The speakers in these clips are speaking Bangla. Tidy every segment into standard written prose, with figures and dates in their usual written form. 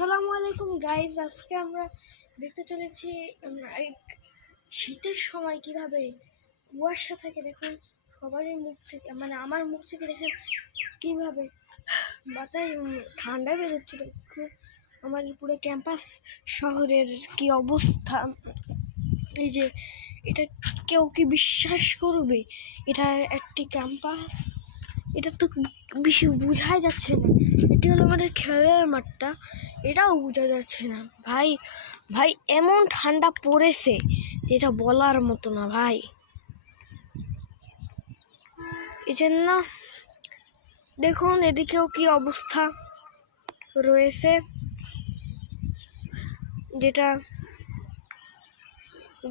আসসালামু আলাইকুম গাইজ, আজকে আমরা দেখতে চলেছি শীতের সময় কিভাবে কুয়াশা থেকে দেখুন সবারই মুখ থেকে, মানে আমার মুখ থেকে দেখেন কীভাবে বাতাস ঠান্ডা বেরোচ্ছে। দেখুন আমাদের পুরো ক্যাম্পাস শহরের কি অবস্থা। এই যে এটা কেউ কি বিশ্বাস করবে? এটা একটি ক্যাম্পাস, এটা তো বেশি বোঝাই যাচ্ছে না। এটি হলো আমাদের খেলার মাঠটা, এটাও বোঝা যাচ্ছে না। ভাই ভাই এমন ঠান্ডা পড়েছে যেটা বলার মতো না ভাই। এই জন্য দেখুন এদিকেও কি অবস্থা রয়েছে, যেটা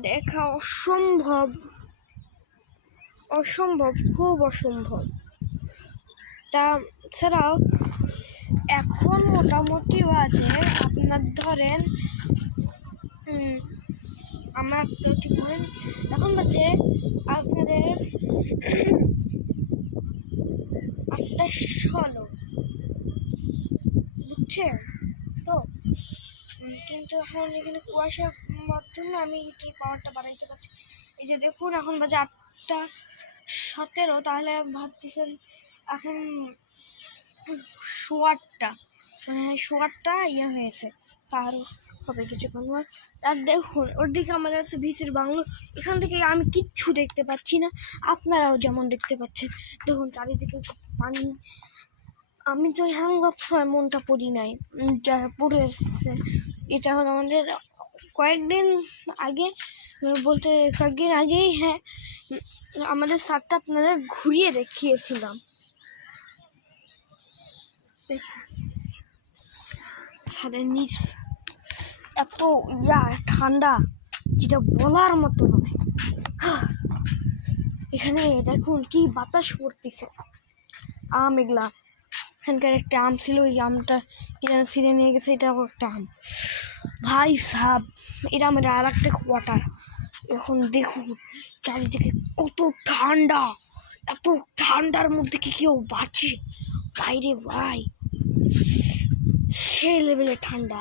দেখা অসম্ভব অসম্ভব, খুব অসম্ভব। তাছাড়াও এখন মোটামুটি বাজে আপনার ধরেন আমার তো ঠিক মনে নেই, এখন বাজে আপনাদের 8:16, বুঝছেন তো? কিন্তু এখন এখানে কুয়াশার মাধ্যমে আমি এটার পাওয়ারটা বাড়াইতে পারছি। এই যে দেখুন এখন বাজে 8:17, তাহলে ভাবতেছেন এখন 8:15, মানে 8:15 হয়েছে, তার হবে কিছুক্ষণ। আর দেখুন ওর দিকে আমাদের আছে ভিসির বাংলো, এখান থেকে আমি কিচ্ছু দেখতে পাচ্ছি না, আপনারাও যেমন দেখতে পাচ্ছেন। দেখুন চারিদিকে পানি। আমি তো এখন সবসময় মনটা পড়ি নাই, যা পড়েছে। এটা হলো আমাদের কয়েকদিন আগে, বলতে কয়েকদিন আগেই, হ্যাঁ, আমাদের স্যারটা আপনাদের ঘুরিয়ে দেখিয়েছিলাম। ছাদের নিচ এত ঠান্ডা যেটা বলার মতো নয়। এখানে দেখুন কি বাতাস পড়তেছে। আম, এগুলা এখানকার একটা আম ছিল, ওই আমটা কি যেন ছিঁড়ে নিয়ে গেছে, এটা একটা আম। ভাই সাব, এটা আমাদের আর একটা কোয়ার্টার। এখন দেখুন চারিদিকে কত ঠান্ডা, এত ঠান্ডার মধ্যে কি কেউ বাঁচে? বাইরে ভাই সে লেভেলের ঠান্ডা।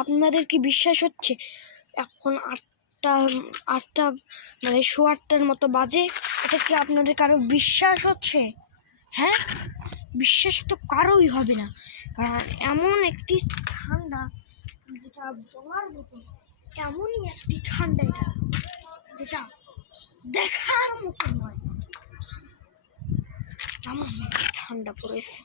আপনাদের কি বিশ্বাস হচ্ছে এখন 8টা মানে 8:15 মতো বাজে? এটা কি আপনাদের কারো বিশ্বাস হচ্ছে? হ্যাঁ, বিশ্বাস তো কারোই হবে না, কারণ এমন একটি ঠান্ডা যেটা বলার মতো, এমনই একটি ঠান্ডা এটা যেটা দেখার মতো নয়। এমন ঠান্ডা পড়েছে।